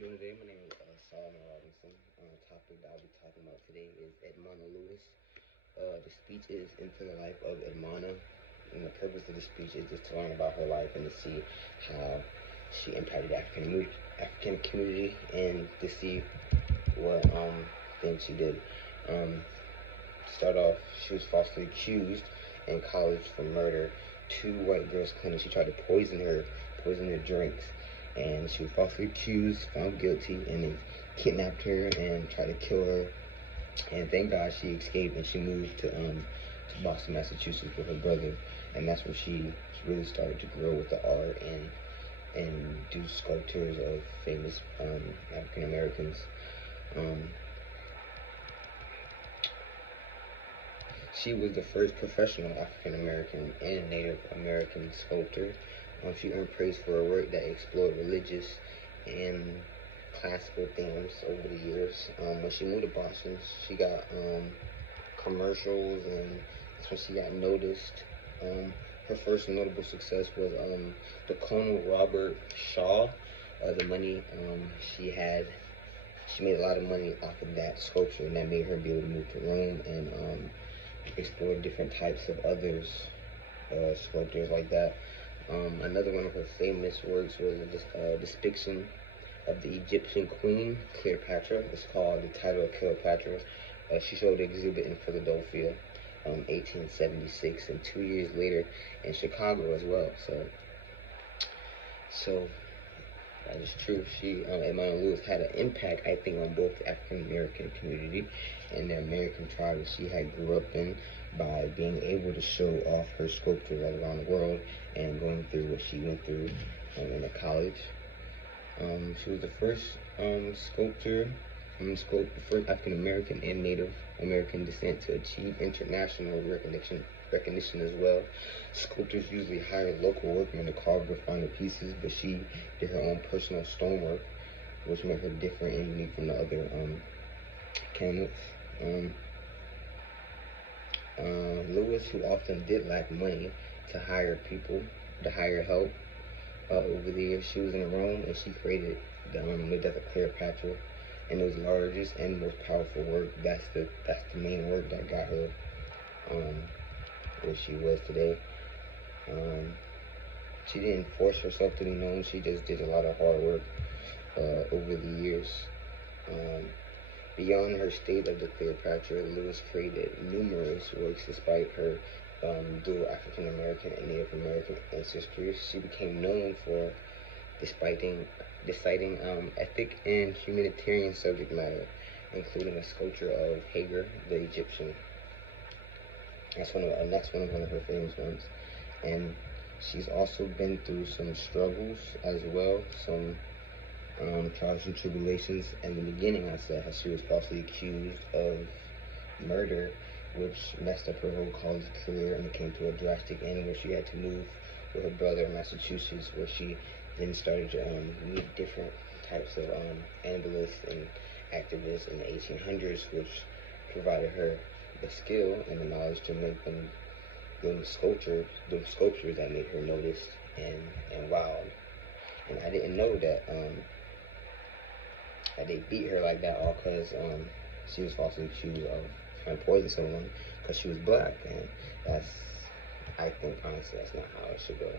you doing today? My name is Solomon Robinson. The topic that I'll be talking about today is Edmona Lewis. The speech is Into the Life of Edmona, and the purpose of the speech is just to learn about her life and to see how she impacted the African community, and to see what things she did. To start off, she was falsely accused in college for murder. Two white girls claimed that she tried to poison her drinks, and she was falsely accused, found guilty, and they kidnapped her and tried to kill her. And thank God she escaped, and she moved to Boston, Massachusetts with her brother, and that's when she really started to grow with the art and do sculptures of famous African Americans. She was the first professional African American and Native American sculptor. She earned praise for her work that explored religious and classical themes over the years. When she moved to Boston, she got commercials, and that's when she got noticed. Her first notable success was the Colonel Robert Shaw. The money she made a lot of money off of that sculpture, and that made her be able to move to Rome and explore different types of others, sculptors like that. Another one of her famous works was a depiction of the Egyptian queen, Cleopatra. It's called The Title of Cleopatra. She showed the exhibit in Philadelphia, 1876, and 2 years later in Chicago as well. So that is true. Edmona Lewis had an impact, I think, on both the African American community and the American tribe that she had grew up in, by being able to show off her sculptures all around the world and going through what she went through in the college. She was the first sculptor, the first African American and Native American descent to achieve international recognition as well. Sculptors usually hire local workmen to carve their final pieces, but she did her own personal stonework, which made her different and unique from the other candidates. Lewis, who often did lack money to hire help, over the years, she was in Rome, and she created the Death of Cleopatra, and it was the largest and most powerful work. That's the main work that got her where she was today. She didn't force herself to be known. She just did a lot of hard work over the years. Beyond her state of the Cleopatra, Lewis created numerous works despite her dual African American and Native American ancestry. She became known for deciding ethic and humanitarian subject matter, including a sculpture of Hagar, the Egyptian. That's one of her famous ones. And she's also been through some struggles as well, some trials and tribulations. In the beginning, I said how she was falsely accused of murder, which messed up her whole college career, and it came to a drastic end where she had to move with her brother in Massachusetts, where she then started to meet different types of analysts and activists in the 1800s, which provided her the skill and the knowledge to make them sculptures that made her noticed and wowed. And I didn't know that they beat her like that all because she was falsely accused of trying to poison someone because she was black, and I think honestly that's not how it should go.